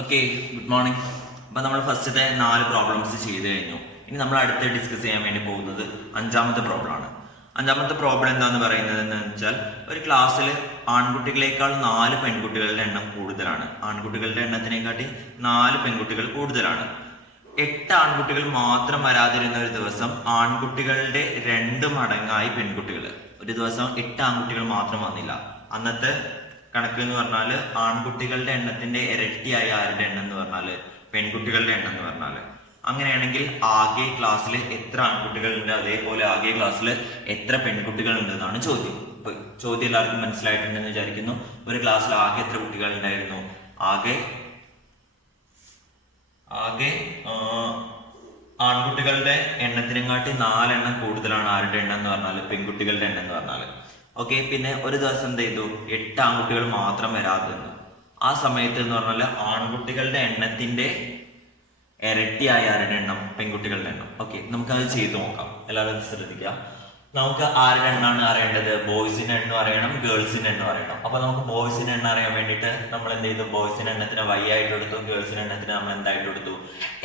Okay, good morning. അപ്പം നമ്മൾ ഫസ്റ്റത്തെ 4 പ്രോബ്ലംസ് ചെയ്ത് കഴിഞ്ഞു. ഇനി നമ്മൾ അടുത്ത് ഡിസ്കസ് ചെയ്യാൻ വേണ്ടി പോകുന്നത് 5ാമത്തെ പ്രോബ്ലമാണ്. 5ാമത്തെ പ്രോബ്ലം എന്താണെന്ന് പറയുന്നത് എന്ന് വെച്ചാൽ, ഒരു ക്ലാസ്സിൽ ആൺകുട്ടികളേക്കാൾ 4 പെൺകുട്ടികളുടെ എണ്ണം കൂടുതലാണ്. ആൺകുട്ടികളുടെ എണ്ണത്തിനെക്കാട്ടി 4 പെൺകുട്ടികൾ കൂടുതലാണ്. 8 ആൺകുട്ടികൾ മാത്രം വരാതിരുന്ന ഒരു ദിവസം ആൺകുട്ടികളുടെ 2 മടങ്ങായി പെൺകുട്ടികൾ. ഒരു ദിവസം 8 ആൺകുട്ടികൾ മാത്രം വന്നില്ല. അന്നത്തെ കണക്ക് എന്ന് പറഞ്ഞാൽ ആൺകുട്ടികളുടെ എണ്ണത്തിന്റെ ഇരട്ടിയായ ആരുടെ എണ്ണം എന്ന് പറഞ്ഞാൽ പെൺകുട്ടികളുടെ എണ്ണം എന്ന് പറഞ്ഞാൽ. അങ്ങനെയാണെങ്കിൽ ആകെ ക്ലാസ്സിൽ എത്ര ആൺകുട്ടികൾ ഉണ്ട്, അതേപോലെ ആകെ ക്ലാസ്സിൽ എത്ര പെൺകുട്ടികൾ ഉണ്ട് എന്നാണ് ചോദ്യം. ഇപ്പൊ ചോദ്യം എല്ലാവർക്കും മനസ്സിലായിട്ടുണ്ടെന്ന് വിചാരിക്കുന്നു. ഒരു ക്ലാസ്സിൽ ആകെ എത്ര കുട്ടികൾ ഉണ്ടായിരുന്നു? ആകെ ആൺകുട്ടികളുടെ എണ്ണത്തിനെക്കാട്ടി 4 എണ്ണം കൂടുതലാണ് ആരുടെ എണ്ണം എന്ന് പറഞ്ഞാൽ പെൺകുട്ടികളുടെ എണ്ണം എന്ന് പറഞ്ഞാൽ. ഓക്കെ, പിന്നെ ഒരു ദിവസം എന്ത് ചെയ്തു? 8 ആൺകുട്ടികൾ മാത്രം വരാതെ നിന്നു. ആ സമയത്ത് എന്ന് പറഞ്ഞാൽ ആൺകുട്ടികളുടെ എണ്ണത്തിന്റെ ഇരട്ടിയായ ആരുടെ എണ്ണം? പെൺകുട്ടികളുടെ എണ്ണം. ഓക്കെ, നമുക്കത് ചെയ്തു നോക്കാം. എല്ലാവരും ശ്രദ്ധിക്കുക. നമുക്ക് ആരുടെ എണ്ണമാണ് അറിയേണ്ടത്? ബോയ്സിന്റെ എണ്ണം അറിയണം, ഗേൾസിന്റെ എണ്ണം അറിയണം. അപ്പൊ നമുക്ക് ബോയ്സിന്റെ എണ്ണം അറിയാൻ വേണ്ടിയിട്ട് നമ്മൾ എന്ത് ചെയ്തു? ബോയ്സിന്റെ എണ്ണത്തിന് y ആയിട്ട് കൊടുത്തു, ഗേൾസിന്റെ എണ്ണത്തിന് നമ്മൾ എന്തായിട്ട് കൊടുത്തു?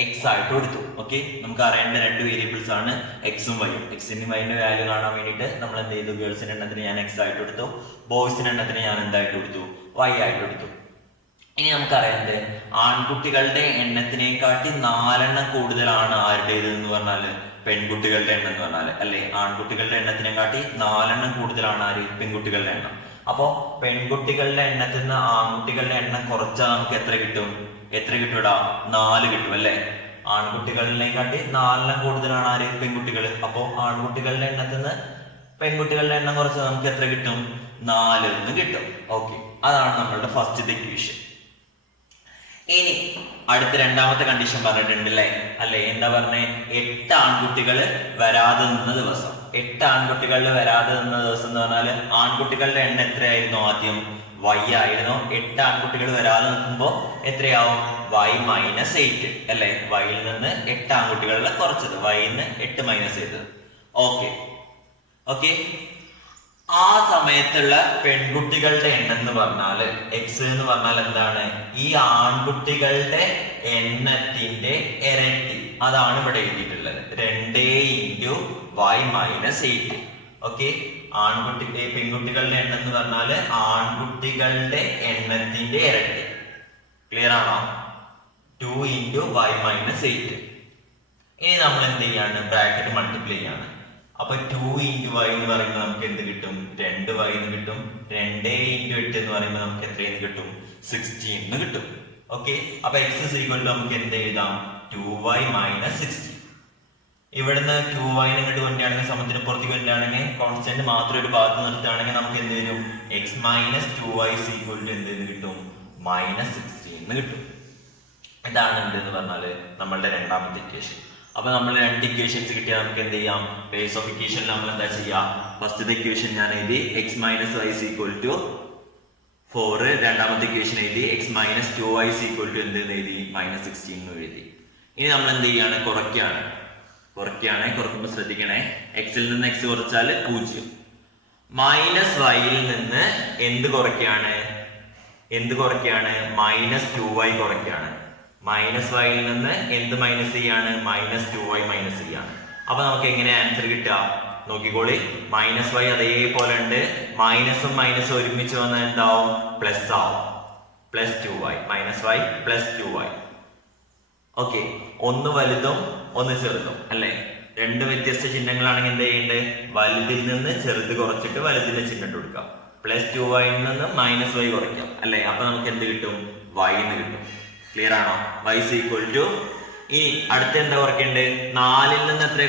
x ആയിട്ട് കൊടുത്തു. ഓക്കെ, നമുക്ക് അറിയേണ്ട 2 വേരിയബിൾസ് ആണ് എക്സും വൈയും. എക്സിന്റെ വൈന്റെ വാല്യൂ കാണാൻ വേണ്ടിയിട്ട് നമ്മൾ എന്ത് ചെയ്തു? ഗേൾസിന്റെ എണ്ണത്തിന് ഞാൻ x ആയിട്ട് കൊടുത്തു, ബോയ്സിന്റെ എണ്ണത്തിന് ഞാൻ എന്തായിട്ട് കൊടുത്തു? y ആയിട്ട് കൊടുത്തു. ഇനി നമുക്കറിയാം, ആൺകുട്ടികളുടെ എണ്ണത്തിനെക്കാട്ടി 4 എണ്ണം കൂടുതലാണ് ആരുടേത് എന്ന് പറഞ്ഞാല് പെൺകുട്ടികളുടെ എണ്ണം എന്ന് പറഞ്ഞാല്, അല്ലെ? ആൺകുട്ടികളുടെ എണ്ണത്തിനെക്കാട്ടി 4 എണ്ണം കൂടുതലാണ് ആര്? പെൺകുട്ടികളുടെ എണ്ണം. അപ്പോ പെൺകുട്ടികളുടെ എണ്ണത്തിൽ നിന്ന് ആൺകുട്ടികളുടെ എണ്ണം കുറച്ചാൽ നമുക്ക് എത്ര കിട്ടും? എത്ര കിട്ടൂടാ? 4 കിട്ടും, അല്ലെ? ആൺകുട്ടികളിനെക്കാട്ടി 4 എണ്ണം കൂടുതലാണ് ആര്? പെൺകുട്ടികൾ. അപ്പോ ആൺകുട്ടികളുടെ എണ്ണത്തിൽ നിന്ന് പെൺകുട്ടികളുടെ എണ്ണം കുറച്ചാൽ നമുക്ക് എത്ര കിട്ടും? 4 എന്ന് കിട്ടും. ഓക്കെ, അതാണ് നമ്മളുടെ ഫസ്റ്റത്തെ ഇക്വേഷൻ. ഇനി അടുത്ത 2ാമത്തെ കണ്ടീഷൻ പറഞ്ഞിട്ടുണ്ട്, അല്ലെ? എന്താ പറഞ്ഞേ? 8 ആൺകുട്ടികൾ വരാതെ നിന്ന ദിവസം. 8 ആൺകുട്ടികളിൽ വരാതെ നിന്ന ദിവസം എന്ന് പറഞ്ഞാല് ആൺകുട്ടികളുടെ എണ്ണം എത്രയായിരുന്നു? ആദ്യം y ആയിരുന്നു. 8 ആൺകുട്ടികൾ വരാതെ നിൽക്കുമ്പോ എത്രയാവും? y - 8, അല്ലെ? yയിൽ നിന്ന് 8 ആൺകുട്ടികളിൽ കുറച്ചത്, yയിൽ നിന്ന് 8 മൈനസ് ചെയ്തത്. ഓക്കെ. ആ സമയത്തുള്ള പെൺകുട്ടികളുടെ എണ്ണം എന്ന് പറഞ്ഞാല് എക്സ് എന്ന് പറഞ്ഞാൽ എന്താണ്? ഈ ആൺകുട്ടികളുടെ എണ്ണത്തിന്റെ ഇരട്ടി. അതാണ് ഇവിടെ എഴുതിയിട്ടുള്ളത്. 2 × y - 8. ഓക്കെ, പെൺകുട്ടികളുടെ എണ്ണം എന്ന് പറഞ്ഞാല് ആൺകുട്ടികളുടെ എണ്ണത്തിന്റെ ഇരട്ടി. ക്ലിയർ ആണോ? 2 × y - 8. ഇനി നമ്മൾ എന്ത് ചെയ്യാണ്? ബ്രാക്കറ്റ് മൾട്ടിപ്ലൈ ചെയ്യാണ്. അപ്പൊ 2 × y എന്ന് പറയുമ്പോൾ നമുക്ക് എന്ത് കിട്ടും? 2y എന്ന് കിട്ടും. 2 × 8 എന്ന് പറയുമ്പോൾ നമുക്ക് എത്രയെന്ന് കിട്ടും? 16 എന്ന് കിട്ടും. ഓക്കെ, അപ്പൊ x = നമുക്ക് എന്ത് എഴുതാം? 2y - 16. ഇവിടുന്ന് 2y ഇങ്ങോട്ട് കൊണ്ടാണെങ്കിൽ സമത്തിന് പുറത്തേക്ക് കൊണ്ടാണെങ്കിൽ കോൺസ്റ്റന്റ് മാത്രം ഒരു ഭാഗത്ത് നിർത്തുകയാണെങ്കിൽ നമുക്ക് എന്ത് വരും? x - 2y = എന്തെന്ന് കിട്ടും? -16 എന്ന് കിട്ടും. ഇതാണ് എന്തെന്ന് പറഞ്ഞാല് നമ്മളുടെ 2ാമത്തെ ഇക്വേഷൻ. അപ്പൊ നമ്മൾ 2 ഇക്വേഷൻസ് കിട്ടിയാൽ നമുക്ക് എന്ത് ചെയ്യാം? ബേസ് ഓഫ് ഇക്വേഷൻ നമ്മൾ എന്താ ചെയ്യാം? ഫസ്റ്റത്തെ ഇക്വേഷൻ ഞാൻ എഴുതി x - y = 4. 2ാമത്തെ ഇക്വേഷൻ എഴുതി x - 2y = എന്തെന്ന് എഴുതി? -16 എന്ന് എഴുതി. ഇനി നമ്മൾ എന്ത് ചെയ്യാണ്? കുറയ്ക്കുകയാണ്. കുറയ്ക്കുമ്പോൾ ശ്രദ്ധിക്കണേ, എക്സിൽ നിന്ന് x കുറച്ചാൽ 0. -yയിൽ നിന്ന് എന്ത് കുറയ്ക്കുകയാണ്? -2y കുറയ്ക്കുകയാണ്. -yയിൽ നിന്ന് എന്ത് മൈനസ് ചെയ്യാണ്? -2y മൈനസ് ചെയ്യാണ്. അപ്പൊ നമുക്ക് എങ്ങനെ ആൻസർ കിട്ടുക? നോക്കിക്കോളി. -y അതേപോലെ ഉണ്ട്. മൈനസും മൈനസും ഒരുമിച്ച് വന്നാൽ എന്താവും? പ്ലസ് ആവും. +2y -y +2y. ഓക്കെ, ഒന്ന് വലുതും ഒന്ന് ചെറുതും, അല്ലെ? 2 വ്യത്യസ്ത ചിഹ്നങ്ങളാണെങ്കിൽ എന്ത് ചെയ്യേണ്ടത്? വലുതിൽ നിന്ന് ചെറുത് കുറച്ചിട്ട് വലുതിന്റെ ചിഹ്നം ഇട്ട് കൊടുക്കാം. +2y നിന്ന് -y കുറയ്ക്കാം, അല്ലെ? അപ്പൊ നമുക്ക് എന്ത് കിട്ടും? y എന്ന് കിട്ടും. ക്ലിയർ ആണോ? y = ഇനി അടുത്ത എന്താ കുറയ്ക്കേണ്ടത്? 4ൽ നിന്ന് എത്ര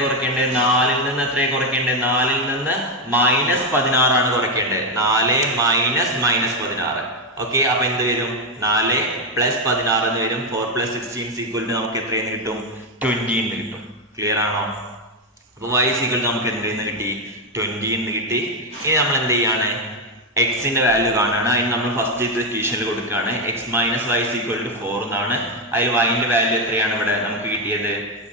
കുറയ്ക്കേണ്ടത്? 4ൽ നിന്ന് -16 ആണ് കുറയ്ക്കേണ്ടത്. 4 - -16. ഓക്കെ, അപ്പൊ എന്ത് വരും? 4 + 16 എന്ന് വരും. 4 + 16 = നമുക്ക് എത്രയെന്ന് കിട്ടും? 20 എന്ന് കിട്ടും. ക്ലിയർ ആണോ? അപ്പൊ y = നമുക്ക് എന്തെന്ന് കിട്ടി? 20 എന്ന് കിട്ടി. ഇനി നമ്മൾ എന്ത് ചെയ്യാണ്? എക്സിന്റെ വാല്യൂ കാണാണ്. അതിന് നമ്മൾ ഫസ്റ്റ് ഇക്വേഷനിൽ കൊടുക്കുകയാണ്. x - y = 4 എന്നാണ്. അതിൽ yന്റെ വാല്യൂ എത്രയാണ് ഇവിടെ നമുക്ക് കിട്ടിയത്?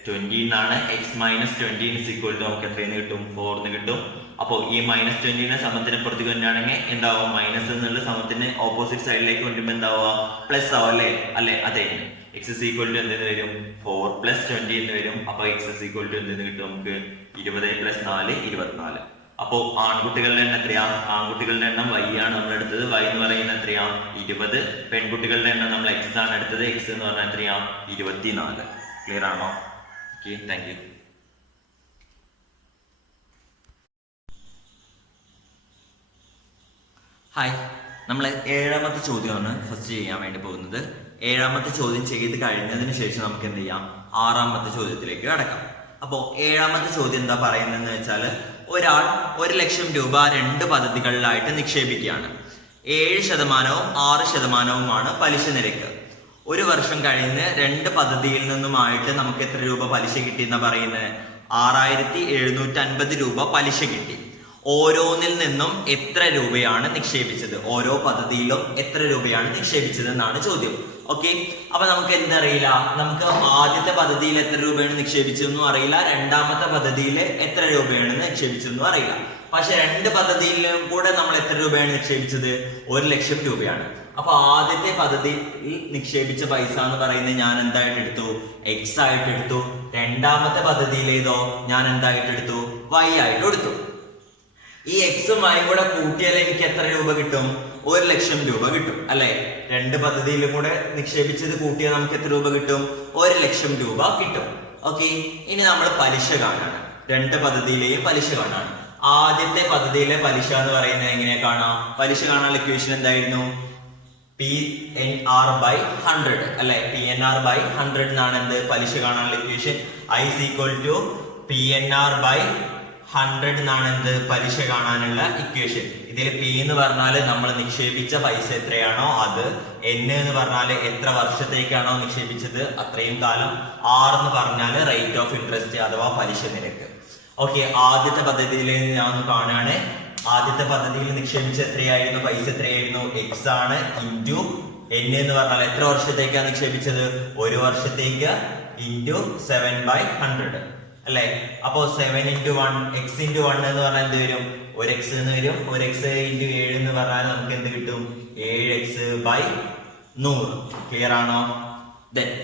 20 എന്നാണ്. X minus 20 is equal to നമുക്ക് എത്രയെന്ന് കിട്ടും? 4 എന്ന് കിട്ടും. അപ്പോൾ ഈ മൈനസ് 20 സമത്തിന് പുറത്തേക്ക് കൊണ്ടാണെങ്കിൽ എന്താവും? മൈനസ് എന്നുള്ള സമത്തിന് ഓപ്പോസിറ്റ് സൈഡിലേക്ക് കൊണ്ടുമ്പോൾ എന്താവുക? പ്ലസ് ആവും അല്ലേ? അല്ലെ? അതെ. എക്സ് ഇസ് ഈക്വൽ ടു എന്തെന്ന് വരും? 4 പ്ലസ് 20 എന്ന് വരും. അപ്പൊ എക്സ് ഇസ് ഈക്വൽ ടു എന്തെന്ന് കിട്ടും നമുക്ക്? 20 പ്ലസ് 4 24. അപ്പോ ആൺകുട്ടികളുടെ എണ്ണം എത്രയാ? ആൺകുട്ടികളുടെ എണ്ണം y ആണ് നമ്മൾ എടുത്തത്. y എന്ന് പറയുന്നത് എത്രയാ? 20. പെൺകുട്ടികളുടെ എണ്ണം നമ്മൾ x ആണ് എടുത്തത്. x എന്ന് പറഞ്ഞാൽ എത്രയാ? 24. ക്ലിയർ ആണോ? Okay, thank you. ഹായ്, നമ്മൾ 7ാമത്തെ ചോദ്യമാണ് ഫസ്റ്റ് ചെയ്യാൻ വേണ്ടി പോകുന്നത്. 7ാമത്തെ ചോദ്യം ചെയ്ത് കഴിഞ്ഞതിന് ശേഷം നമുക്ക് എന്ത് ചെയ്യാം? 6ാമത്തെ ചോദ്യത്തിലേക്ക് കടക്കാം. അപ്പോ 7ാമത്തെ ചോദ്യം എന്താ പറയുന്നതെന്ന് വെച്ചാൽ, ഒരാൾ 1,00,000 രൂപ 2 പദ്ധതികളിലായിട്ട് നിക്ഷേപിക്കുകയാണ്. 7% 6% പലിശ നിരക്ക്. ഒരു വർഷം കഴിഞ്ഞ് 2 പദ്ധതിയിൽ നിന്നുമായിട്ട് നമുക്ക് എത്ര രൂപ പലിശ കിട്ടി എന്നാ പറയുന്നത്? 6,750 രൂപ പലിശ കിട്ടി. ഓരോന്നിൽ നിന്നും എത്ര രൂപയാണ് നിക്ഷേപിച്ചത്? ഓരോ പദ്ധതിയിലും എത്ര രൂപയാണ് നിക്ഷേപിച്ചത് എന്നാണ് ചോദ്യം. ഓക്കെ, അപ്പൊ നമുക്ക് എന്തറിയില്ല? നമുക്ക് ആദ്യത്തെ പദ്ധതിയിൽ എത്ര രൂപയാണ് നിക്ഷേപിച്ചതെന്നും അറിയില്ല, രണ്ടാമത്തെ പദ്ധതിയിൽ എത്ര രൂപയാണ് നിക്ഷേപിച്ചതെന്നും അറിയില്ല. പക്ഷെ 2 പദ്ധതിയിലും കൂടെ നമ്മൾ എത്ര രൂപയാണ് നിക്ഷേപിച്ചത്? 1,00,000 രൂപയാണ്. അപ്പൊ ആദ്യത്തെ പദ്ധതിയിൽ നിക്ഷേപിച്ച പൈസ എന്ന് പറയുന്നത് ഞാൻ എന്തായിട്ട് എടുത്തു? എക്സ് ആയിട്ട് എടുത്തു. രണ്ടാമത്തെ പദ്ധതിയിലേതോ ഞാൻ എന്തായിട്ട് എടുത്തു? വൈ ആയിട്ട് എടുത്തു. ഈ എക്സും വൈയും കൂടെ കൂട്ടിയാൽ എനിക്ക് എത്ര രൂപ കിട്ടും? 1,00,000 രൂപ കിട്ടും അല്ലെ? 2 പദ്ധതിയിലും കൂടെ നിക്ഷേപിച്ചത് കൂട്ടിയാൽ നമുക്ക് എത്ര രൂപ കിട്ടും? 1,00,000 രൂപ കിട്ടും. ഓക്കെ, ഇനി നമ്മൾ പലിശ കാണാണ്. 2 പദ്ധതിയിലെയും പലിശ കാണാണ്. ആദ്യത്തെ പദ്ധതിയിലെ പലിശ എന്ന് പറയുന്നത് എങ്ങനെയാ കാണാം? പലിശ കാണാനുള്ള ഇക്വേഷൻ എന്തായിരുന്നു? PNR/100 അല്ലെ? PNR/100 എന്നാണ് എന്ത്? പലിശ കാണാനുള്ള equation. I is equal to PNR/100 എന്നാണ് എന്ത്? പലിശ കാണാനുള്ള ഇക്വേഷൻ. ഇതിൽ P എന്ന് പറഞ്ഞാൽ നമ്മൾ നിക്ഷേപിച്ച പൈസ എത്രയാണോ അത്, N എന്ന് പറഞ്ഞാൽ എത്ര വർഷത്തേക്കാണോ നിക്ഷേപിച്ചത് അത്രയും കാലം, R എന്ന് പറഞ്ഞാൽ റേറ്റ് ഓഫ് ഇൻട്രസ്റ്റ് അഥവാ പലിശ നിരക്ക്. ഓക്കെ, ആദ്യത്തെ പദ്ധതിയിൽ ഞാൻ ഒന്ന് കാണുകയാണ്. ആദ്യത്തെ പദ്ധതിയിൽ നിക്ഷേപിച്ച എത്രയായിരുന്നു? പൈസ എത്രയായിരുന്നു? എക്സ് ആണ്. ഇൻറ്റു N എന്ന് പറഞ്ഞാൽ എത്ര വർഷത്തേക്കാണ് നിക്ഷേപിച്ചത്? 1 വർഷത്തേക്ക്. ഇൻറ്റു 7/100 അല്ലെ? അപ്പോ 7 × 1 x × 1 എന്ന് പറഞ്ഞാൽ എന്ത് വരും? 1x എന്ന് വരും. 1x × 7 എന്ന് പറഞ്ഞാൽ നമുക്ക് എന്ത് കിട്ടും? 7x/100. ക്ലിയർ ആണോ?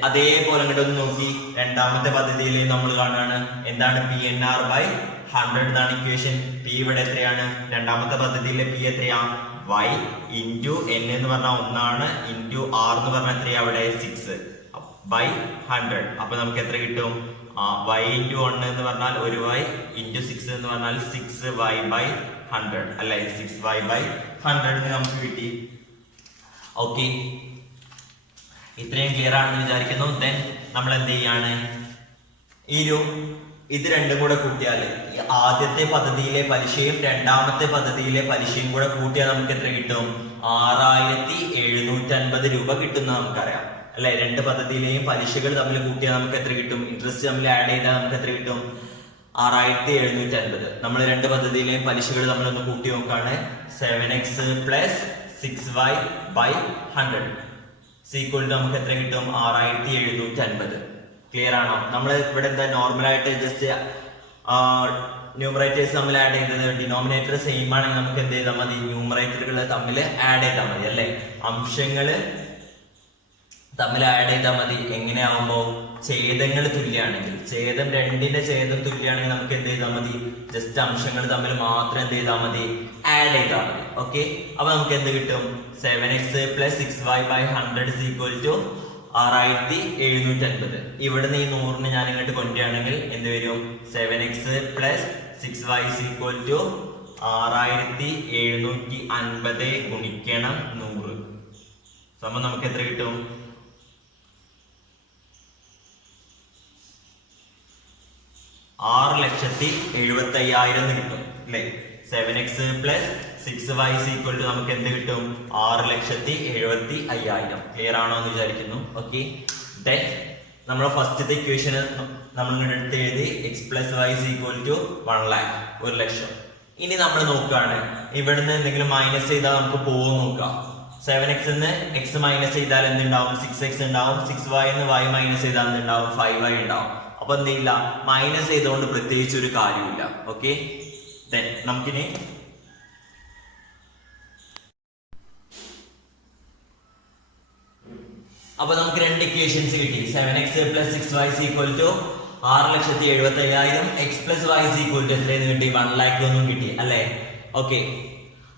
അതേപോലെ ഇങ്ങോട്ടൊന്ന് നോക്കി. രണ്ടാമത്തെ പദ്ധതിയിൽ നമ്മൾ കാണുകയാണ്. എന്താണ്? PNR/100 എന്നാണ് ഇക്വേഷൻ. P ഇവിടെ എത്രയാണ്? രണ്ടാമത്തെ പദ്ധതിയിലെ P എത്രയാ? y ഇൻറ്റു N എന്ന് പറഞ്ഞാൽ 1 ഇൻറ്റു R എന്ന് പറഞ്ഞാൽ എത്രയാ? അവിടെ 6/100. അപ്പൊ നമുക്ക് എത്ര കിട്ടും? y ഇൻറ്റു 1 എന്ന് പറഞ്ഞാൽ 1y ഇൻറ്റു 6 എന്ന് പറഞ്ഞാൽ 6y/100 അല്ലെ? 6y/100 നമുക്ക് കിട്ടി. ഓക്കെ, ഇത്രയും ക്ലിയർ ആണെന്ന് വിചാരിക്കുന്നു. ദെൻ നമ്മൾ എന്ത് ചെയ്യാണ്? ഇത് രണ്ടും കൂടെ കൂട്ടിയാൽ ഈ ആദ്യത്തെ പദ്ധതിയിലെ പലിശയും രണ്ടാമത്തെ പദ്ധതിയിലെ പലിശയും കൂടെ കൂട്ടിയാൽ നമുക്ക് എത്ര കിട്ടും? 6,750 രൂപ കിട്ടുന്ന നമുക്കറിയാം അല്ലെ? 2 പദ്ധതിയിലെയും പലിശകൾ തമ്മിൽ കൂട്ടിയാൽ നമുക്ക് എത്ര കിട്ടും? ഇൻട്രസ്റ്റ് തമ്മിൽ ആഡ് ചെയ്താൽ നമുക്ക് എത്ര കിട്ടും? 6,750. നമ്മൾ 2 പദ്ധതിയിലെയും പലിശകൾ നമ്മളൊന്ന് കൂട്ടി നോക്കാണ്. 7x + 6y/100 ഈക്വൽ ടു നമുക്ക് എത്ര കിട്ടും? 6,750. ക്ലിയർ ആണോ? നമ്മൾ ഇവിടെ എന്താ നോർമൽ ആയിട്ട് ജസ്റ്റ് ന്യൂമറേറ്റേഴ്സ് തമ്മിൽ ആഡ് ചെയ്തത്, ഡിനോമിനേറ്റർ സെയിം ആണെങ്കിൽ നമുക്ക് എന്ത് ചെയ്താൽ മതി? ന്യൂമറേറ്ററുകൾ തമ്മിൽ ആഡ് ചെയ്താൽ മതി അല്ലെ? അംശങ്ങള് തമ്മിൽ ആഡ് ചെയ്താൽ മതി. എങ്ങനെയാവുമ്പോ? ഛേദങ്ങൾ തുല്യാണെങ്കിൽ, ഛേദം 2ന്റെ ഛേദം തുല്യാണെങ്കിൽ നമുക്ക് എന്ത് ചെയ്താൽ മതി? ജസ്റ്റ് അംശങ്ങൾ തമ്മിൽ മാത്രം എന്ത് ചെയ്താൽ മതി? ആഡ് ചെയ്താൽ മതി. ഓക്കെ, അപ്പൊ നമുക്ക് എന്ത് കിട്ടും? 7x + 6y/100 equal to 6,750. ഇവിടുന്ന് ഈ 100നെ ഞാൻ ഇങ്ങോട്ട് കൊണ്ടുവരികയാണെങ്കിൽ എന്ത് വരും? 7x + 6y ഈക്വൽ ടു 6,750 ഗുണിക്കണം 100 സമം നമുക്ക് എത്ര കിട്ടും? 6,70,000 കിട്ടും അല്ലെ? 7x + 6y ഈക്വൽ ടു നമുക്ക് എന്ത് കിട്ടും? 6,70,000. ക്ലിയർ ആണോ എന്ന് വിചാരിക്കുന്നു. ഓക്കെ, ദെൻ നമ്മുടെ ഫസ്റ്റത്തെ ഇക്വേഷൻ നമ്മൾ എടുത്ത് എഴുതി. x + y equal to 1,00,000. ഇനി നമ്മൾ നോക്കുകയാണ്, ഇവിടുന്ന് എന്തെങ്കിലും മൈനസ് ചെയ്താൽ നമുക്ക് പോകും നോക്കാം. 7x ന്ന് x മൈനസ് ചെയ്താൽ എന്തുണ്ടാവും? 6x ഉണ്ടാവും. 6y ന്ന് y മൈനസ് ചെയ്താൽ എന്തുണ്ടാവും? 5y ഉണ്ടാവും. അപ്പൊ എന്ത് ചെയ്യില്ല, മൈനസ് ചെയ്തുകൊണ്ട് പ്രത്യേകിച്ച് ഒരു കാര്യമില്ല. ഓക്കെ, നമുക്കിനി അപ്പൊ നമുക്ക് രണ്ട് ഇക്വേഷൻസ് കിട്ടി. 7x + 6y = 6,70,75,000 x + y = എത്രയെന്ന് കിട്ടി? 1,00,000 ഒന്നും കിട്ടി അല്ലേ? ഓക്കെ,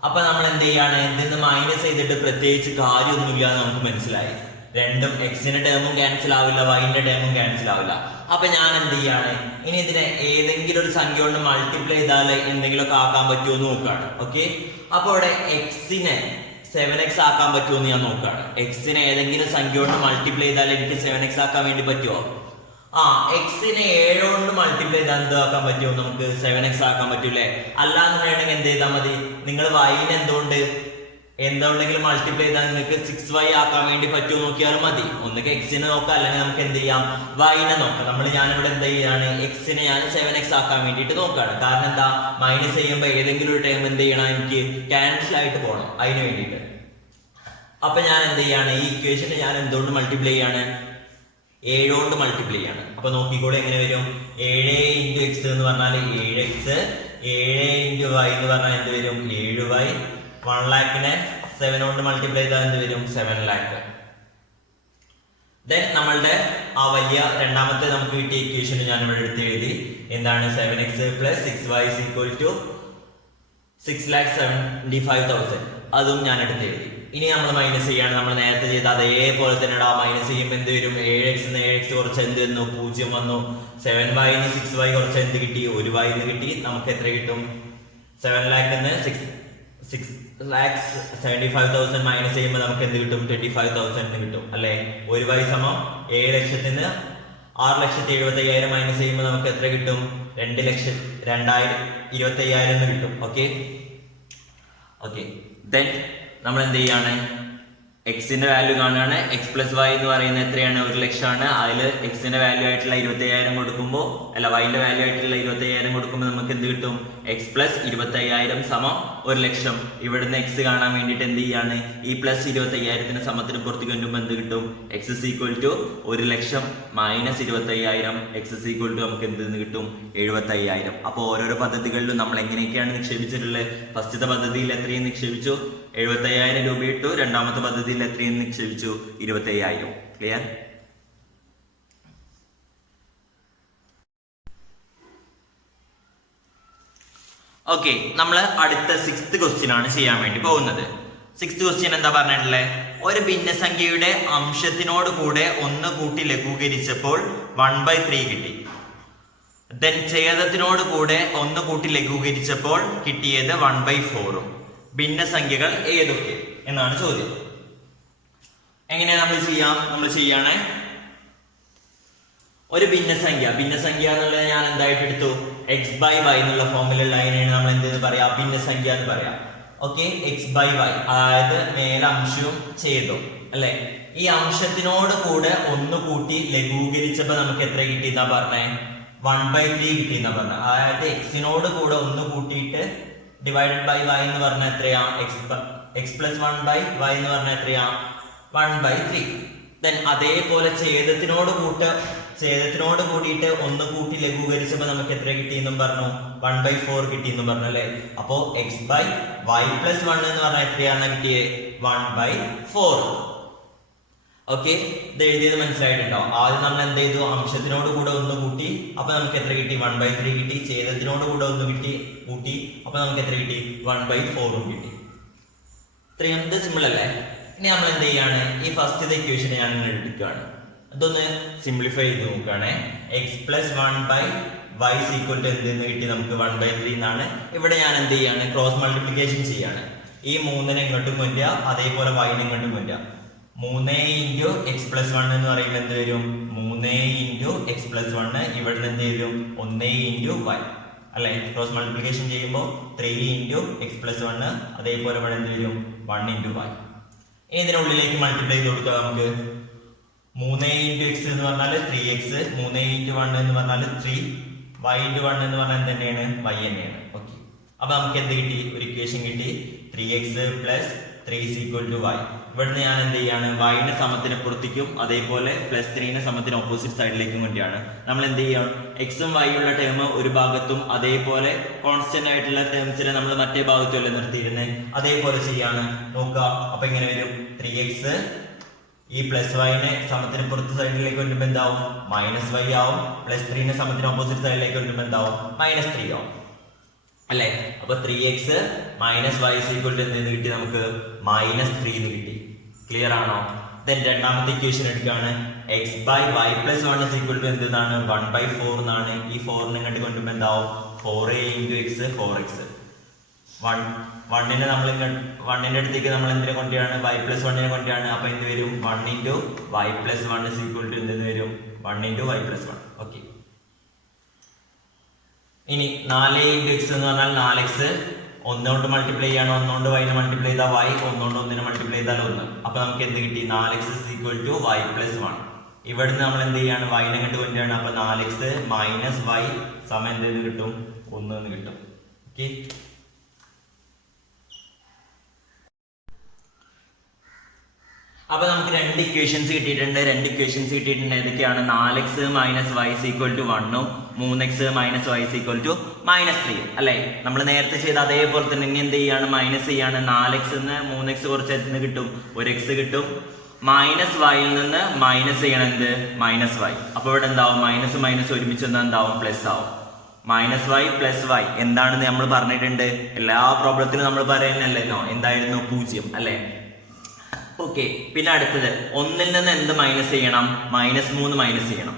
അപ്പൊ നമ്മൾ എന്ത് ചെയ്യാണ്, ഇതിന്ന് മൈനസ് ചെയ്തിട്ട് പ്രത്യേകിച്ച് കാര്യമൊന്നുമില്ല എന്ന് നമുക്ക് മനസ്സിലായി. രണ്ടും എക്സിന്റെ ടേമും ക്യാൻസൽ ആവില്ല, വൈന്റെ ടേമും ക്യാൻസൽ ആവില്ല. അപ്പൊ ഞാൻ എന്ത് ചെയ്യാണ്, ഇനി ഇതിനെ ഏതെങ്കിലും ഒരു സംഖ്യ കൊണ്ട് മൾട്ടിപ്ലൈ ചെയ്താൽ എന്തെങ്കിലുമൊക്കെ ആക്കാൻ പറ്റുമോ എന്ന് നോക്കാണ്. ഓക്കെ, അപ്പൊ ഇവിടെ എക്സിനെ 7x ആക്കാൻ പറ്റുമോ എന്ന് ഞാൻ നോക്കാണ്. എക്സിനെ ഏതെങ്കിലും സംഖ്യ കൊണ്ട് മൾട്ടിപ്ലൈ ചെയ്താൽ എനിക്ക് 7x ആക്കാൻ വേണ്ടി പറ്റുമോ? എക്സിനെ 7 കൊണ്ട് മൾട്ടിപ്ലൈ ചെയ്താൽ എന്താക്കാൻ പറ്റുമോ? നമുക്ക് 7x ആക്കാൻ പറ്റൂലേ? അല്ലാന്നുണ്ടെങ്കിൽ എന്ത് ചെയ്താൽ മതി, നിങ്ങൾ വൈനെ എന്തുകൊണ്ടെങ്കിലും മൾട്ടിപ്ലൈ ചെയ്താൽ നിങ്ങൾക്ക് 6y ആക്കാൻ വേണ്ടി പറ്റുമോ നോക്കിയാലും മതി. ഒന്നുകിൽ എക്സിനെ നോക്കാം, അല്ലെങ്കിൽ നമുക്ക് എന്ത് ചെയ്യാം, വൈനെ നോക്കാം. ഞാനിവിടെ എന്ത് ചെയ്യാണ്, എക്സിനെ ഞാൻ 7x ആക്കാൻ വേണ്ടിയിട്ട് നോക്കാണ്. കാരണം എന്താ, മൈനസ് ചെയ്യുമ്പോൾ ഏതെങ്കിലും ഒരു ടൈം എന്ത് ചെയ്യണം, എനിക്ക് ക്യാൻസൽ ആയിട്ട് പോകണം, അതിന് വേണ്ടിയിട്ട്. അപ്പൊ ഞാൻ എന്ത് ചെയ്യാണ്, ഈ ഇക്വേഷനെ ഞാൻ എന്തുകൊണ്ട് മൾട്ടിപ്ലൈ ചെയ്യാണ്, 7 കൊണ്ട് മൾട്ടിപ്ലൈ ചെയ്യാണ്. അപ്പൊ നോക്കിക്കൂടെ എങ്ങനെ വരും, 7 × x എന്ന് പറഞ്ഞാൽ 7x, 7 × y എന്ന് പറഞ്ഞാൽ എന്ത് വരും, 7y. 1,00,000-നെ 7 കൊണ്ട് മൾട്ടിപ്ലൈ ചെയ്താൽ എന്ത് വരും, 7,00,000. ദെൻ നമ്മളുടെ ആ വലിയ രണ്ടാമത്തെ നമുക്ക് കിട്ടിയ ഇക്വേഷൻ ഞാൻ ഇവിടെ എടുത്ത് എഴുതി. എന്താണ്, 7x + 6y = 6,75,000. അതും ഞാൻ എടുത്ത് എഴുതി. ഇനി നമ്മൾ മൈനസ് ചെയ്യാണ്, നമ്മൾ നേരത്തെ ചെയ്ത അതേപോലെ തന്നെ മൈനസ് ചെയ്യുമ്പോൾ എന്ത് വരും, 7x ന്ന് 7x കുറച്ച് എന്ത് വന്നു, 0 വന്നു. 7y ന് 6y കുറച്ച് എന്ത് കിട്ടി, 1y എന്ന് കിട്ടി. നമുക്ക് എത്ര കിട്ടും, 7,00,000-ന്ന് 6,75,000 മൈനസ് ചെയ്യുമ്പോൾ നമുക്ക് എന്ത് കിട്ടും, 25,000 കിട്ടും അല്ലെ? 1y = 7,00,000-ന്ന് 6,70,75,000 മൈനസ് ചെയ്യുമ്പോൾ നമുക്ക് എത്ര കിട്ടും, 2,25,000 എന്ന് കിട്ടും. ഓക്കെ, ദെൻ നമ്മൾ എന്ത് ചെയ്യാണ്, എക്സിന്റെ വാല്യൂ കാണുകയാണ്. x + y എന്ന് പറയുന്നത് എത്രയാണ്, 1,00,000 ആണ്. അതിൽ എക്സിന്റെ വാല്യൂ ആയിട്ടുള്ള 25,000 കൊടുക്കുമ്പോൾ, അല്ല വൈന്റെ വാല്യൂ ആയിട്ടുള്ള 25,000 കൊടുക്കുമ്പോൾ നമുക്ക് എന്ത് കിട്ടും, x + 25,000 = 1,00,000. ഇവിടുന്ന് എക്സ് കാണാൻ വേണ്ടിയിട്ട് എന്ത് ചെയ്യാണ്, ഈ +25,000-ത്തിന് സമത്തിന് പുറത്തേക്ക് വരുമ്പോൾ എന്ത് കിട്ടും, x = 1,00,000 - 25,000. x = നമുക്ക് എന്ത് കിട്ടും, 75,000. അപ്പോൾ ഓരോരോ പദ്ധതികളിലും നമ്മൾ എങ്ങനെയൊക്കെയാണ് നിക്ഷേപിച്ചിട്ടുള്ളത്. ഫസ്റ്റത്തെ പദ്ധതിയിൽ എത്രയും നിക്ഷേപിച്ചു, 75,000 രൂപ ഇട്ടു. രണ്ടാമത്തെ പദ്ധതിയിൽ എത്രയും നിക്ഷേപിച്ചു, 25,000. ക്ലിയർ? ഓക്കെ, നമ്മൾ അടുത്ത 6th ക്വസ്റ്റ്യൻ ആണ് ചെയ്യാൻ വേണ്ടി പോകുന്നത്. 6th ക്വസ്റ്റ്യൻ എന്താ പറഞ്ഞിട്ടുള്ളത്, ഒരു ഭിന്നസംഖ്യയുടെ അംശത്തിനോട് കൂടെ 1 കൂട്ടി ലഘൂകരിച്ചപ്പോൾ 1/3 കിട്ടി. ദെൻ ഛേദത്തിനോട് കൂടെ 1 കൂട്ടി ലഘൂകരിച്ചപ്പോൾ കിട്ടിയത് 1/4. ഭിന്നസംഖ്യകൾ ഏതൊക്കെ എന്നാണ് ചോദ്യം. എങ്ങനെയാ നമ്മൾ ചെയ്യാണ്, ഒരു ഭിന്നസംഖ്യ എന്നുള്ളത് ഞാൻ എന്തായിട്ട് എടുത്തു, x/y എന്നുള്ള ഫോമിലുള്ള അതിനെയാണ് നമ്മൾ എന്തെന്ന് പറയാ, ഭിന്നസംഖ്യ എന്ന് പറയാം. ഓക്കെ, x/y, അതായത് മേലെ അംശവും ഛേദവും അല്ലെ? ഈ അംശത്തിനോട് കൂടെ 1 കൂട്ടി ലഘൂകരിച്ചപ്പോ നമുക്ക് എത്ര കിട്ടി എന്നാ പറഞ്ഞേ, 1/3 കിട്ടി എന്നാ പറഞ്ഞ. അതായത് എക്സിനോട് കൂടെ 1 കൂട്ടിയിട്ട് ഡിവൈഡഡ് ബൈ y എന്ന് പറഞ്ഞാൽ എത്രയാ, x + 1/y എന്ന് പറഞ്ഞാൽ എത്രയാ, 1/3. ദെൻ അതേപോലെ ഛേദത്തിനോട് കൂടിയിട്ട് 1 കൂട്ടി ലഘൂകരിച്ചപ്പോ നമുക്ക് എത്ര കിട്ടിയെന്നും പറഞ്ഞു, 1/4 കിട്ടിയെന്നും പറഞ്ഞു അല്ലെ? അപ്പോ x/y + 1 എന്ന് പറഞ്ഞാൽ എത്രയാണ് കിട്ടിയത്, 1/4. ഓക്കെ, ഇത് എഴുതിയത് മനസ്സിലായിട്ടുണ്ടോ? ആദ്യം നമ്മൾ എന്ത് ചെയ്തു, അംശത്തിനോട് കൂടെ 1 കൂട്ടി, അപ്പൊ നമുക്ക് എത്ര കിട്ടി, 1/3 കിട്ടി. ഛേദത്തിനോട് കൂടെ 1 കൂട്ടി, അപ്പൊ നമുക്ക് എത്ര കിട്ടി, 1/4 കിട്ടി. ഇത്രയും സിമ്പിൾ അല്ലേ? ഇനി നമ്മൾ എന്ത് ചെയ്യാണ്, ഈ ഫസ്റ്റ് ഇക്വേഷൻ ഞാൻ എടുക്കുകയാണ്. അതൊന്ന് സിംപ്ലിഫൈ ചെയ്ത് നോക്കുകയാണെ. x + 1/y = എന്തെന്ന് കിട്ടി നമുക്ക്, 1/3 എന്നാണ്. ഇവിടെ ഞാൻ എന്ത് ചെയ്യാണ്, ക്രോസ് മൾട്ടിപ്ലിക്കേഷൻ ചെയ്യാണ്. ഈ 3-നെ ഇങ്ങോട്ടും കൊണ്ടുവരിക, അതേപോലെ y-നെ ഇങ്ങോട്ടും കൊണ്ടുവരിക. 3 × x + 1 എന്ന് പറയുമ്പോൾ എന്ത് വരും, 3 × x + 1. ഇവിടുന്ന് എന്ത് വരും, 1 × y അല്ലെ? ക്രോസ് മൾട്ടിപ്ലിക്കേഷൻ ചെയ്യുമ്പോൾ 3 × x + 1, അതേപോലെ ഇവിടെ എന്ത് വരും, 1 × y. ഇനി ഇതിനുള്ളിലേക്ക് മൾട്ടിപ്ലൈ ചെയ്ത് കൊടുക്കുക നമുക്ക്. 3 × x എന്ന് പറഞ്ഞാൽ 3x, 3 × 1 എന്ന് പറഞ്ഞാൽ 3, y × 1 എന്ന് പറഞ്ഞാൽ എന്ത് തന്നെയാണ്, y തന്നെയാണ്. ഓക്കെ, അപ്പൊ നമുക്ക് എന്ത് കിട്ടി, ഒരു ഇക്വേഷൻ കിട്ടി, 3x + 3 = y. ഇവിടുന്ന് ഞാൻ എന്ത് ചെയ്യാണ്, വൈന് സമത്തിന് പുറത്തേക്കും അതേപോലെ +3 സമത്തിന് ഓപ്പോസിറ്റ് സൈഡിലേക്കും വേണ്ടിയാണ് നമ്മൾ എന്ത് ചെയ്യണം, എക്സും വൈ ഉള്ള ടേം ഒരു ഭാഗത്തും അതേപോലെ കോൺസ്റ്റന്റ് ആയിട്ടുള്ള ടേംസിനെ നമ്മൾ മറ്റേ ഭാഗത്തുമല്ലേ നിർത്തിയിരുന്നത്, അതേപോലെ ചെയ്യാണ് നോക്കുക. അപ്പൊ ഇങ്ങനെ വരും 3x ഈ +y സമത്തിന് പുറത്ത് സൈഡിലേക്ക് വരുമ്പോൾ എന്താവും, -y ആവും. +3 സമത്തിന് ഓപ്പോസിറ്റ് സൈഡിലേക്ക് വരുമ്പോൾ എന്താവും, -3 ആവും അല്ലെ. അപ്പൊ 3x - y എന്തെന്ന് കിട്ടി നമുക്ക്, -3 എന്ന് കിട്ടി. ക്ലിയർ ആണോ? ദെൻ രണ്ടാമത്തെ ഇക്വേഷൻ എടുക്കുകയാണ്, x/y + 1 എന്താണ്, 1/4 എന്നാണ്. ഈ 4 ഇങ്ങോട്ട് കൊണ്ടുമ്പോൾ എന്താവും, 4a × x 4x. 1നെ നമ്മൾ 1ന്റെ അടുത്തേക്ക് നമ്മൾ എന്തിനെ കൊണ്ടാണ്, y + 1 കൊണ്ടാണ്. അപ്പൊ എന്ത് വരും, 1 × y + 1 എന്തെന്ന് വരും, 1 × y + 1. ഓക്കെ. ഇനി 4a × x എന്ന് പറഞ്ഞാൽ 4x, 1 കൊണ്ട് മൾട്ടിപ്ലൈ ചെയ്യാണ്, 1 കൊണ്ട് y മൾട്ടിപ്ലൈ ചെയ്താൽ y, 1 കൊണ്ട് 1 മൾട്ടിപ്ലൈ ചെയ്താൽ 1. അപ്പൊ നമുക്ക് എന്ത് കിട്ടി, 4x = y + 1. ഇവിടുന്ന് നമ്മൾ എന്ത് ചെയ്യാണ്, y അങ്ങോട്ട് കൊണ്ടാണ്. അപ്പൊ 4x - y എന്തെന്ന് കിട്ടും, 1 എന്ന് കിട്ടും. ഓക്കെ. അപ്പൊ നമുക്ക് രണ്ട് ഇക്വേഷൻസ് കിട്ടിയിട്ടുണ്ട്. ഏതൊക്കെയാണ്, 4x - y = 1 ഉം 3x - y = -3 അല്ലെ. നമ്മൾ നേരത്തെ ചെയ്ത അതേപോലെ തന്നെ ഇനി എന്ത് ചെയ്യാണ്, മൈനസ് ചെയ്യാണ്. 4x നിന്ന് 3x കുറച്ച് എന്ന് കിട്ടും, 1x കിട്ടും. -y നിന്ന് മൈനസ് ചെയ്യണം എന്ത്, -y. അപ്പൊ ഇവിടെ എന്താവും, മൈനസ് ഒരുമിച്ച് എന്താവും, പ്ലസ് ആവും. -y + y എന്താണെന്ന് നമ്മൾ പറഞ്ഞിട്ടുണ്ട്. എല്ലാ പ്രോബ്ലത്തിലും നമ്മൾ പറയുന്നല്ലോ എന്തായിരുന്നു, 0 അല്ലെ. ഓക്കെ. പിന്നെ അടുത്തത് 1ൽ നിന്ന് എന്ത് മൈനസ് ചെയ്യണം, -3 മൈനസ് ചെയ്യണം.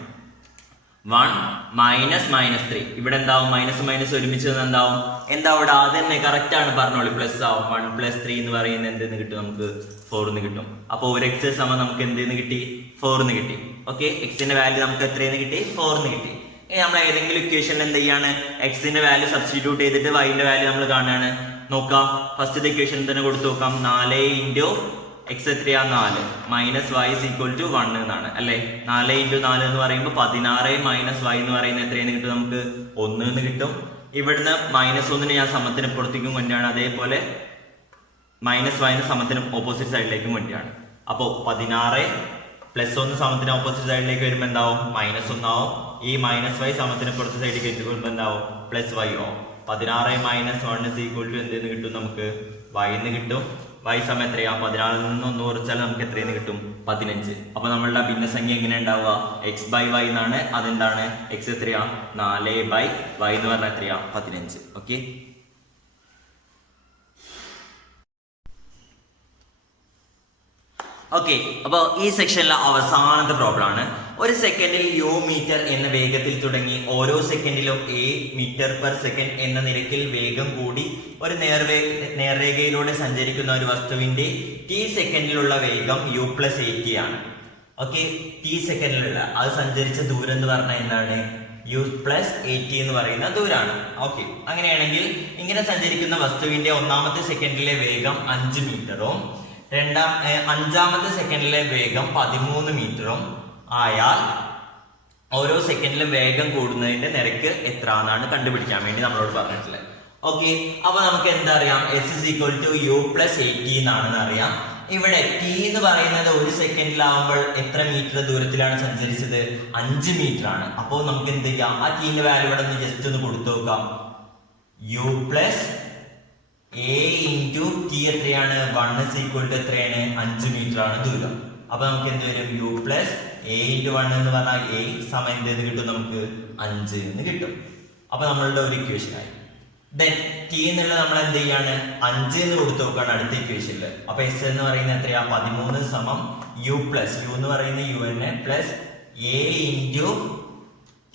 1 - -3 ഇവിടെ എന്താവും, മൈനസ് ഒരുമിച്ച് എന്താവും, എന്താ ഇവിടെ അതന്നെ കറക്റ്റ് ആണ് പറഞ്ഞോളൂ, പ്ലസ് ആവും. 1 + 3 എന്ന് പറയുന്നത് എന്തെന്ന് കിട്ടും നമുക്ക്, 4 എന്ന് കിട്ടും. അപ്പൊ 1x നമുക്ക് എന്തെന്ന് കിട്ടി, 4 എന്ന് കിട്ടി. ഓക്കെ. എക്സിന്റെ വാല്യൂ നമുക്ക് എത്രയെന്ന് കിട്ടി, 4 എന്ന് കിട്ടി. ഇനി നമ്മൾ ഏതെങ്കിലും ഇക്വേഷനിൽ എന്ത് ചെയ്യാണ്, എക്സിന്റെ വാല്യൂ സബ്സ്റ്റിറ്റ്യൂട്ട് ചെയ്തിട്ട് വൈന്റെ വാല്യൂ നമ്മൾ കാണുകയാണ്. നോക്കാം, ഫസ്റ്റ് ഇക്വേഷൻ തന്നെ കൊടുത്തു നോക്കാം. 4 × x എത്രയാ, 4 -y = 1 എന്നാണ് അല്ലെ. 4 × 4 എന്ന് പറയുമ്പോൾ 16 - y എന്ന് പറയുന്നത് എത്രയെന്ന് കിട്ടും നമുക്ക്, 1 എന്ന് കിട്ടും. ഇവിടുന്ന് -1 ഞാൻ സമത്തിന് പുറത്തേക്കും കൊണ്ടാണ്, അതേപോലെ -y സമത്തിന് ഓപ്പോസിറ്റ് സൈഡിലേക്കും കൊണ്ടാണ്. അപ്പോൾ 16 + 1 സമത്തിന് ഓപ്പോസിറ്റ് സൈഡിലേക്ക് വരുമ്പോൾ എന്താവും, -1 ആവും. ഈ -y സമത്തിന് പുറത്ത് സൈഡിലേക്ക് വരുമ്പോൾ എന്താവും, +y ആവും. 16 - 1 എന്തെന്ന് കിട്ടും നമുക്ക്, y എന്ന് കിട്ടും. y സമയം എത്രയാ, 14 നിന്ന് 1 കുറച്ചാൽ നമുക്ക് എത്രയെന്ന് കിട്ടും, 15. അപ്പൊ നമ്മളുടെ ഭിന്നസംഖ്യ എങ്ങനെ ഉണ്ടാവുക, x/y എന്നാണ്. അതെന്താണ്, x എത്രയാ, 4/y എന്ന് പറഞ്ഞാൽ എത്രയാ, 15. ഓക്കെ. ഓക്കെ. അപ്പോൾ ഈ സെക്ഷനിലെ അവസാനത്തെ പ്രോബ്ലം ആണ്. ഒരു സെക്കൻഡിൽ u മീറ്റർ എന്ന വേഗത്തിൽ തുടങ്ങി ഓരോ സെക്കൻഡിലും a m/s എന്ന നിരക്കിൽ വേഗം കൂടി ഒരു നേർരേഖയിലൂടെ സഞ്ചരിക്കുന്ന ഒരു വസ്തുവിന്റെ t സെക്കൻഡിലുള്ള വേഗം u + at ആണ്. ഓക്കെ. t സെക്കൻഡിലുള്ള അത് സഞ്ചരിച്ച ദൂരം എന്ന് പറഞ്ഞാൽ എന്താണ്, u + at എന്ന് പറയുന്ന ദൂരാണ്. ഓക്കെ. അങ്ങനെയാണെങ്കിൽ ഇങ്ങനെ സഞ്ചരിക്കുന്ന വസ്തുവിന്റെ ഒന്നാമത്തെ സെക്കൻഡിലെ വേഗം 5 മീറ്ററും അഞ്ചാമത്തെ സെക്കൻഡിലെ വേഗം 13 മീറ്ററും ആയാൽ ഓരോ സെക്കൻഡിലും വേഗം കൂടുന്നതിന്റെ നിരക്ക് എത്ര എന്നാണ് കണ്ടുപിടിക്കാൻ വേണ്ടി നമ്മളോട് പറഞ്ഞിട്ടുള്ളത്. ഓക്കെ. അപ്പൊ നമുക്ക് എന്താ അറിയാം, s = u + at എന്നാണെന്ന് അറിയാം. ഇവിടെ t എന്ന് പറയുന്നത് ഒരു സെക്കൻഡിലാവുമ്പോൾ എത്ര മീറ്റർ ദൂരത്തിലാണ് സഞ്ചരിച്ചത്, 5 മീറ്റർ ആണ്. അപ്പോൾ നമുക്ക് എന്ത് ചെയ്യാം, ആ t-ന്റെ വാല്യൂ ഇവിടെ നിന്ന് ജസ്റ്റ് ഒന്ന് കൊടുത്തു നോക്കാം. u + a × t എത്രയാണ്, 1 എത്രയാണ്, 5 മീറ്റർ ആണ് ദൂരം. അപ്പൊ നമുക്ക് എന്ത് വരും, u + a × 1 എന്ന് പറഞ്ഞാൽ a സമയം എന്ത് കിട്ടും നമുക്ക്, 5 എന്ന് കിട്ടും. അപ്പൊ നമ്മളുടെ ഒരു ഇക്വേഷൻ ആയി. ദെൻ t എന്നുള്ളത് നമ്മൾ എന്ത് ചെയ്യാണ്, 5 എന്ന് കൊടുത്തു നോക്കുകയാണ് അടുത്ത ഇക്വേഷനിൽ. അപ്പൊ s എന്ന് പറയുന്നത് എത്രയാ, 13 u എന്ന് പറയുന്ന u നെ പ്ലസ് a ×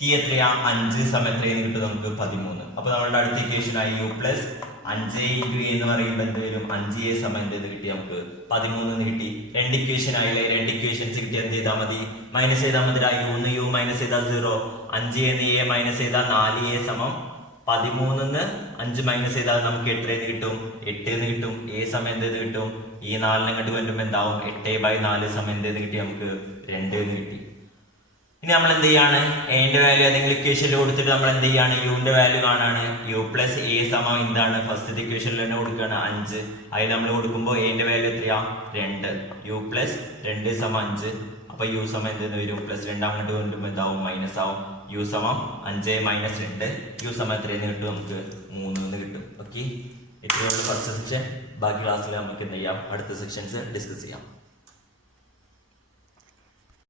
t എത്രയാ, 5 സമയം എത്രയെന്ന് കിട്ടും നമുക്ക്, 13. അപ്പൊ നമ്മളുടെ അടുത്ത ഇക്വേഷൻ ആയി u + 5 × a എന്ന് പറയുമ്പോൾ എന്ത് വരും, 5a സമയം എന്തെന്ന് കിട്ടി നമുക്ക്, 13 എന്ന് കിട്ടി. രണ്ട് ഇക്വേഷൻ ആയില്ലേ, രണ്ട് ഇക്വേഷൻസ് കിട്ടി എന്ത് ചെയ്താൽ മതി, മൈനസ് ചെയ്താൽ മതി. u മൈനസ് ചെയ്താൽ 0, 5a ന്ന് a മൈനസ് ചെയ്താൽ 4a സമം 13 ന്ന് 5 മൈനസ് ചെയ്താൽ നമുക്ക് 8 എന്ന് കിട്ടും, 8 എന്ന് കിട്ടും. a സമയം എന്തെന്ന് കിട്ടും, ഈ 4 അങ്ങോട്ട് വരുമ്പോൾ എന്താവും, 8/4 സമയം എന്തെന്ന് കിട്ടി നമുക്ക്, 2 എന്ന് കിട്ടി. ഇനി നമ്മൾ എന്ത് ചെയ്യാണ്, എന്റെ വാല്യൂ ഏതെങ്കിലും ഇക്വേഷനിൽ കൊടുത്തിട്ട് നമ്മൾ എന്ത് ചെയ്യാണ്, യുന്റെ വാല്യൂ കാണാണ്. യു പ്ലസ് എ സമം എന്താണ്, ഫസ്റ്റ് ഇക്വേഷനിൽ തന്നെ കൊടുക്കുകയാണ് 5. അതിന് നമ്മൾ കൊടുക്കുമ്പോൾ എന്റെ വാല്യൂ എത്രയാ, 2. യു പ്ലസ് 2 സമം 5. അപ്പൊ യു സമം എന്തെന്ന് വരും, പ്ലസ് 2 അങ്ങോട്ട് കൊണ്ടുമ്പോൾ എന്താവും, മൈനസ് ആവും. യു സമം 5 മൈനസ് 2. യു സമം എത്രയെന്ന് കിട്ടും, നമുക്ക് 3 എന്ന് കിട്ടും. ഓക്കെ, ഇത്രയുള്ള ഫസ്റ്റ് സെക്ഷൻ. ബാക്കി ക്ലാസ്സിൽ നമുക്ക് എന്ത് ചെയ്യാം, അടുത്ത സെക്ഷൻസ് ഡിസ്കസ് ചെയ്യാം.